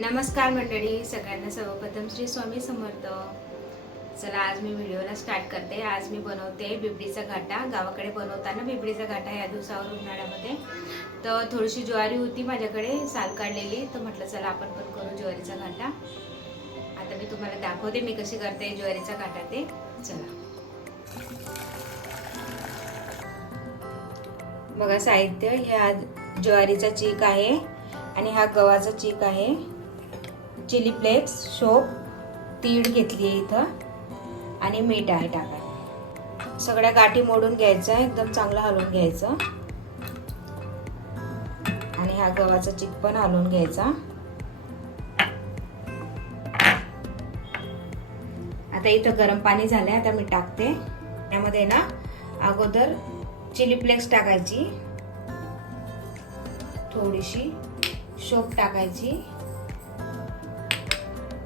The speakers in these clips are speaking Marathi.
नमस्कार मंडळी, सगळ्यांना सर्वप्रथम श्री स्वामी समर्थ. चला आज मी व्हिडिओला स्टार्ट करते. आज मी बनवते बिबडीचा घाटा. गावाकडे बनवताना बिबडीचा घाटा या दिवसावर उन्हाळ्यामध्ये. तर थोडीशी ज्वारी होती माझ्याकडे साल काढलेली, तर म्हटलं चला आपण पण करू ज्वारीचा घाटा. आता मी तुम्हाला दाखवते मी कशी करते ज्वारीचा घाटा ते. चला बघा, साहित्य हे आज ज्वारीचा चीक आहे आणि हा गव्हाचा चीक आहे, चिली फ्लेक्स, शोप, तीळ घेतली आहे इथं आणि मीठ आहे टाकायला. सगळ्या गाठी मोडून घ्यायचं, एकदम चांगलं हलवून घ्यायचं आणि हा गव्हाचा चीक पण हलवून घ्यायचा. आता इथं गरम पाणी झालंय, आता मी टाकते. त्यामध्ये ना अगोदर चिली फ्लेक्स टाकायची, थोडीशी शोप टाकायची,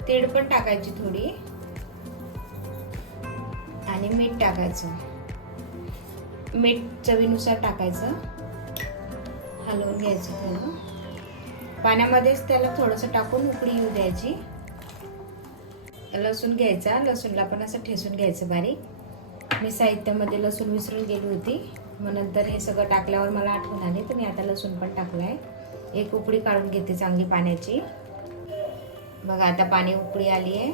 तीळ पण टाकायची थोडी आणि मीठ टाकायचं. मीठ चवीनुसार टाकायचं, हलवून घ्यायचं. थोडं पाण्यामध्येच त्याला थोडंसं टाकून उकळी येऊ द्यायची. लसूण घ्यायचा, लसूणला पण असं ठेचून घ्यायचं बारीक. मी साहित्यामध्ये लसूण विसरून गेली होती, मग नंतर हे सगळं टाकल्यावर मला आठवण आली, तर मी आता लसूण पण टाकलाय. एक उकळी काढून घेते चांगली पाण्याची. बघा आता पाणी उकळी आली आहे,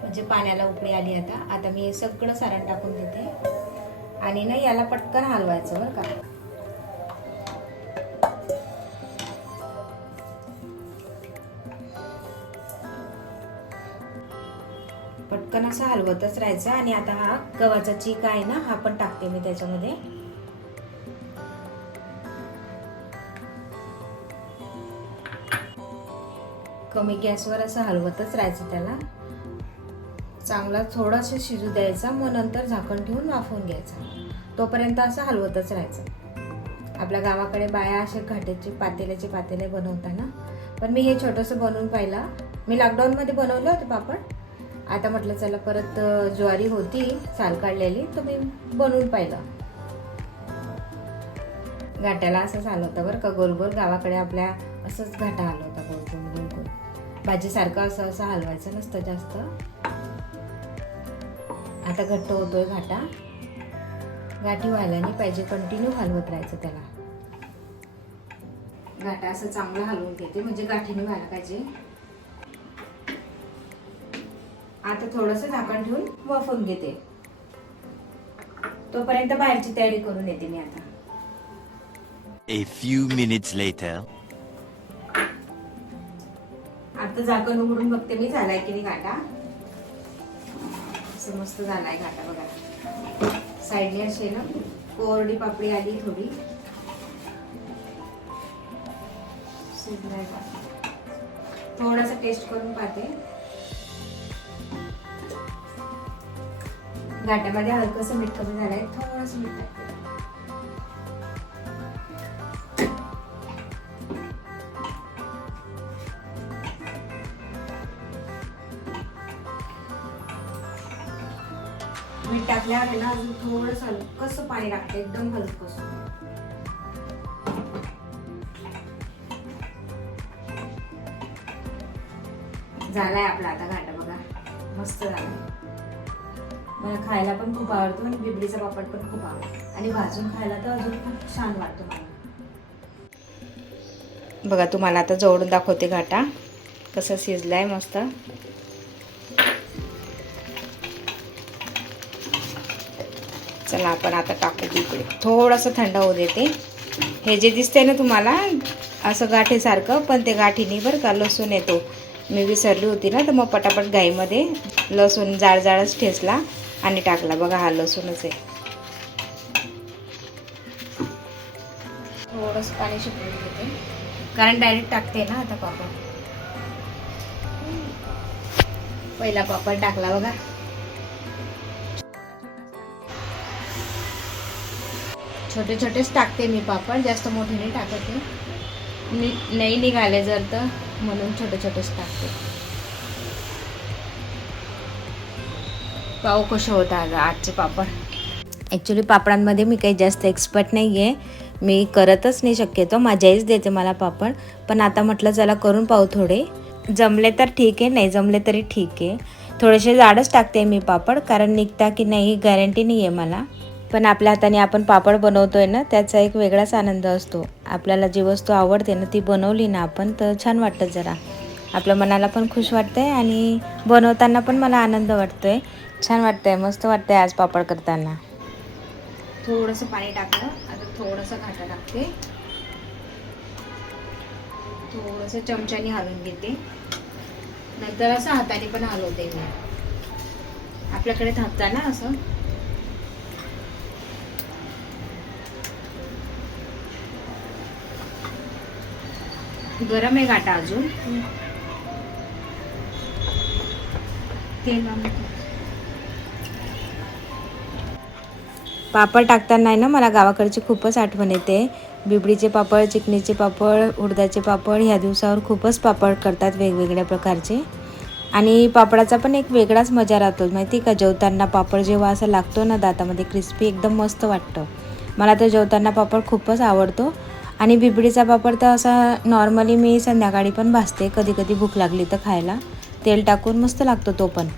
म्हणजे पाण्याला उकळी आली. आता मी हे सगळं सारण टाकून देते आणि ना याला पटकन हलवायचं बरं का. पटकन असं हलवतच राहायचं. आणि आता हा गव्हाचा चीक आहे ना, हा पण टाकते मी त्याच्यामध्ये. कमी गॅसवर असं हलवतच राहायचं, त्याला चांगला थोडंसं शिजू द्यायचा. मग नंतर झाकण ठेवून वाफवून घ्यायचं. तोपर्यंत असं हलवतच राहायचं. आपल्या गावाकडे बाया असे घाट्याचे पातेले बनवताना, पण मी हे छोटंसं बनवून पाहिलं. मी लॉकडाऊनमध्ये बनवले होते पापड. आता म्हटलं चला परत ज्वारी होती साल काढलेली, तर मी बनवून पाहिलं. घाट्याला असंच हलवतं बरं का, गोल गोल. गावाकडे आपल्या असंच घाटा हलवता, गोल गोल गोल गोल. भाजीसारखं असं हलवायचं नसतं जास्त. आता घट्ट होतोय घाटा. गाठी व्हायला नाही पाहिजे, कंटिन्यू हलवत राहायचं त्याला. घाटा असं चांगलं हलवून घेते, म्हणजे गाठीने व्हायला पाहिजे. आता थोडंसं झाकण ठेवून वाफवून घेते. तोपर्यंत बाहेरची तयारी करून येते मी आता. A few minutes later. आता झाकण उघडून बघते मी, झालाय की नाही घाटा. असं मस्त झालाय घाटा बघा. साईडने असे ना कोरडी पापडी आली थोडी. थोडासा टेस्ट करून पाहते. घाट्यामध्ये हलकंसं मीठ कमी झालंय, थोडंसं मीठ टाकते. मीठ टाकल्यावर ना अजून थोडंसं हलकंसं पाणी टाकते, एकदम हलकंसं. झालाय आपला आता घाटा बघा, मस्त झालाय. मला खायला पण खूप आवडतो आणि बिबडीचा पापड पण खूप आवडतो, आणि भाजून खायला तर अजून खूप छान वाटतो मला. बघा तुम्हाला आता जवळून दाखवते घाटा कसा शिजलाय मस्त. चला आपण आता टाकू इकडे. थोडंसं थंड होऊ देते. हे जे दिसतंय ना तुम्हाला असं गाठीसारखं, पण ते गाठी नाही बरं का, लसूण येतो. मी विसरली होती ना, तर मग पटापट घाईमध्ये लसूण जाडच ठेचला आणि टाकला. बघा हा लसूणच आहे. थोडंसं पाणी शिपडून घेते, कारण डायरेक्ट टाकते ना आता पापड. पहिला पापड टाकला बघा. छोटे छोटेच टाकते मी पापड, जास्त मोठे नाही टाकते. नाही निघाले जर तर म्हणून छोटे छोटेच टाकते. पाव कसे होतात आजचे पापड. ॲक्च्युली पापडांमध्ये मी काही जास्त एक्सपर्ट नाही आहे. मी करतच नाही शक्यतो, माझी आईच देते मला पापड. पण आता म्हटलं चला करून पाहू थोडे. जमले तर ठीक आहे, नाही जमले तरी ठीक आहे. थोडेसे जाडच टाकते मी पापड, कारण निघता की नाही गॅरंटी नाही आहे मला. पण आपल्या हाताने आपण पापड बनवतोय ना, त्याचा एक वेगळाच आनंद असतो. आपल्याला जी वस्तू आवडते ना ती बनवली ना आपण तर छान वाटतं जरा. आपल्या मनाला पण खुश वाटतंय आणि बनवताना पण मला आनंद वाटतोय. छान वाटतंय, मस्त वाटतंय आज पापड करताना. थोडंसं पाणी टाकलं, आता थोडंसं घाटा टाकते. थोडंसं चमच्याने हलवून घेते, नंतर असं हाताने पण हलवते मी. आपल्याकडे थापता ना असं. गरम आहे घाटा अजून. पापड टाकताना आहे ना मला गावाकडची खूपच आठवण येते. बिबडीचे पापड, चिकणीचे पापड, उडदाचे पापड, ह्या दिवसावर खूपच पापड करतात वेगवेगळ्या प्रकारचे. आणि पापडाचा पण एक वेगळाच मजा राहतो माहिती का. जेवताना पापड जेव्हा असं लागतो ना दातामध्ये क्रिस्पी, एकदम मस्त वाटतं. मला तर जेवताना पापड खूपच आवडतो. आणि बिबडीचा पापड तर असा नॉर्मली मी संध्याकाळी पण भाजते, कधी कधी भूक लागली तर खायला. तेल टाकून मस्त लागतो तो पण.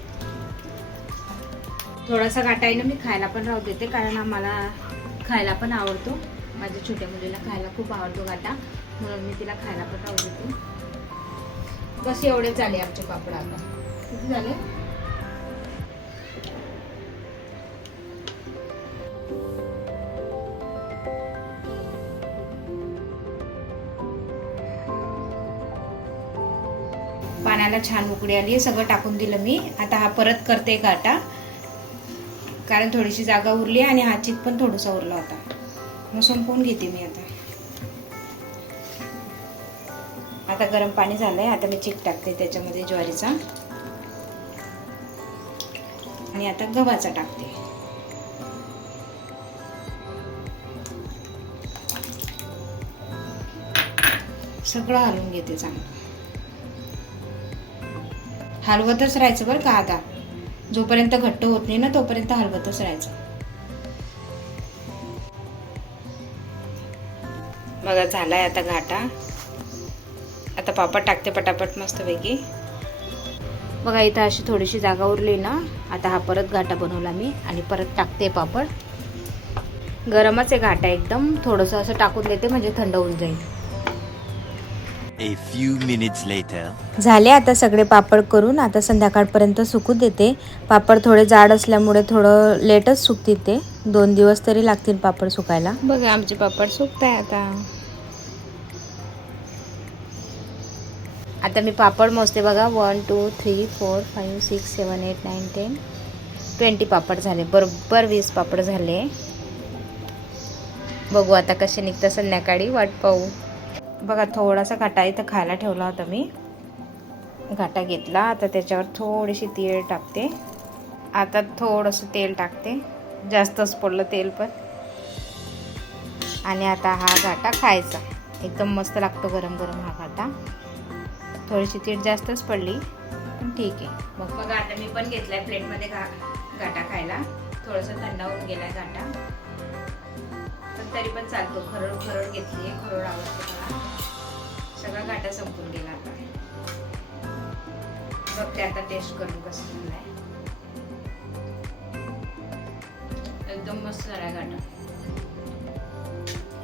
थोडासा घाटा आहे ना मी खायला पण राहू देते, कारण आम्हाला खायला पण आवडतो. माझ्या छोट्या मुलीला खायला खूप आवडतो घाटा, म्हणून मी तिला खायला पण राहू देते. बस एवढे झाले आमचे पापड. आता किती झाले? पाण्याला छान उकळी आली, सगळं टाकून दिलं मी. आता हा परत करते घाटा, कारण थोडीशी जागा उरली आणि हा चिक पण थोडासा उरला होता. मग संपवून घेते मी आता. आता गरम पाणी झालंय, आता मी चिक टाकते त्याच्यामध्ये ज्वारीचा आणि आता गव्हाचा टाकते. सगळं हलवून घेते चांगलं. हलवतच राहायचं बरं का. आता जोपर्यंत घट्ट होत नाही ना तोपर्यंत हलवतच राहायचं. बघा झालाय आता घाटा. आता पापड टाकते पटापट मस्तपैकी. बघा इथं अशी थोडीशी जागा उरली ना, आता हा परत घाटा बनवला मी आणि परत टाकते पापड. गरमच आहे घाटा एकदम. थोडंसं असं टाकून देते म्हणजे थंड होऊन जाईल. A few minutes later. झाले आता सगळे पापड करून. आता संध्याकाळपर्यंत सुकू देते. पापड थोडे जाड असल्यामुळे थोडं लेटच सुकतील ते. 2 दिवस तरी लागतील पापड सुकायला. बघा आमचे पापड सुकताय आता. आता मी पापड मोजते बघा. 1 2 3 4 5 6 7 8 9 10 20 पापड झाले. बरोबर 20 पापड झाले. बघू आता कसे निघतं संध्याकाळी, वाट पाहू. बघा थोडासा घाटा इथं खायला ठेवला होता मी. घाटा घेतला, आता त्याच्यावर थोडीशी तीळ टाकते. आता थोडंसं तेल टाकते, जास्तच पडलं तेल पण. आणि आता हा घाटा खायचा. एकदम मस्त लागतो गरम गरम हा घाटा. थोडीशी तीळ जास्तच पडली पण ठीक आहे. मग बघा आता मी पण घेतलाय प्लेटमध्ये घाटा खायला. थोडंसं थंड होऊन गेलाय घाटा, पण तरी पण चालतो. खरड घेतली आहे, खरड आवडते मला. सगळा घाटा संपून गेला आता. बघते आता टेस्ट करून कसं झालंय. एकदम मस्त झालाय घाटा.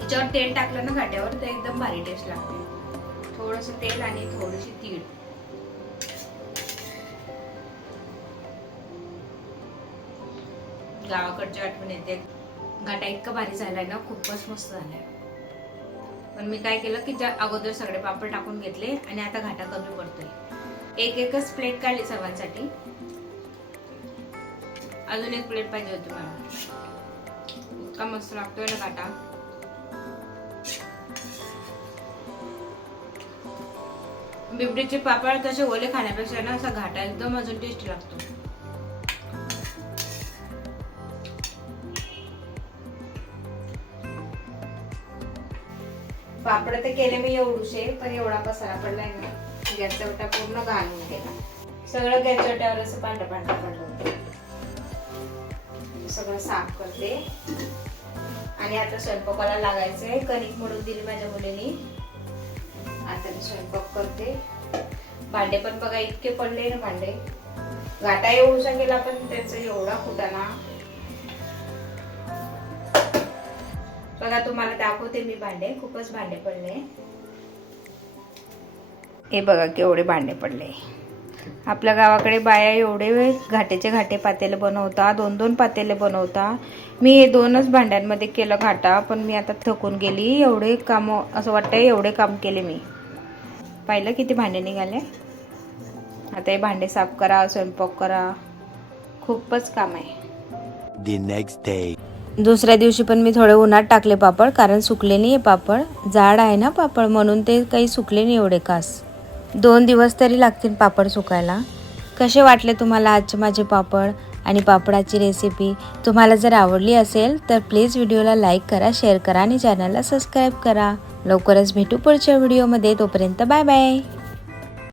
याच्यावर तेल टाकलं ना घाट्यावर तर एकदम भारी टेस्ट लागते. थोडंसं तेल आणि थोडीशी तीळ. गावाकडची आठवण येते. घाटा इतका भारी झालाय ना, खूपच मस्त झालाय. पण मी काय केलं की अगोदर सगळे पापड टाकून घेतले आणि आता घाटा कमी पडतोय. एकच प्लेट काढली सर्वांसाठी. अजून एक प्लेट पाहिजे होती मला. इतका मस्त लागतोय ना घाटा. बिबडीचे पापड तसे ओले खाण्यापेक्षा ना असा घाटा एकदम अजून टेस्टी लागतो. पापड तर केले मी एवढूशे, पण एवढा पसारा पडलाय ना, गॅसचा ओटा पूर्ण घालून गेला. सगळं गॅसच्या ओट्यावर असं पांढरं पडलं होतं. सगळं साफ करते आणि आता स्वयंपाकाला लागायचंय. कणिक मळून दिली माझ्या मुलीने. आता मी स्वयंपाक करते. भांडे पण बघा इतके पडले ना भांडे. घाटा येऊसा गेला पण त्याचा एवढा फुटाणा. बघा तुम्हाला दाखवते मी भांडे. खूपच भांडे पडले. हे बघा केवढे भांडे पडले. आपल्या गावाकडे बाया एवढे घाटेचे घाटे पातेले बनवता. 2-2 पातेले बनवता. मी हे 2च भांड्यांमध्ये केलं घाटा. पण मी आता थकून गेली. एवढे काम असं वाटतंय एवढे काम केले मी. पाहिलं किती भांडे निघाले. आता हे भांडे साफ करा, स्वयंपाक करा. खूपच काम आहे. The next day. दुसऱ्या दिवशी पण मी थोडे उन्हात टाकले पापड, कारण सुकले नाही पापड. जाड आहे ना पापड, म्हणून ते काही सुकले नाही एवढे खास. 2 दिवस तरी लागतील पापड सुकायला. कसे वाटले तुम्हाला आजचे माझे पापड आणि पापडाची रेसिपी? तुम्हाला जर आवडली असेल तर प्लीज व्हिडिओला लाईक करा, शेअर करा आणि चॅनलला सबस्क्राईब करा. लवकरच भेटू पुढच्या व्हिडिओमध्ये. तोपर्यंत बाय बाय.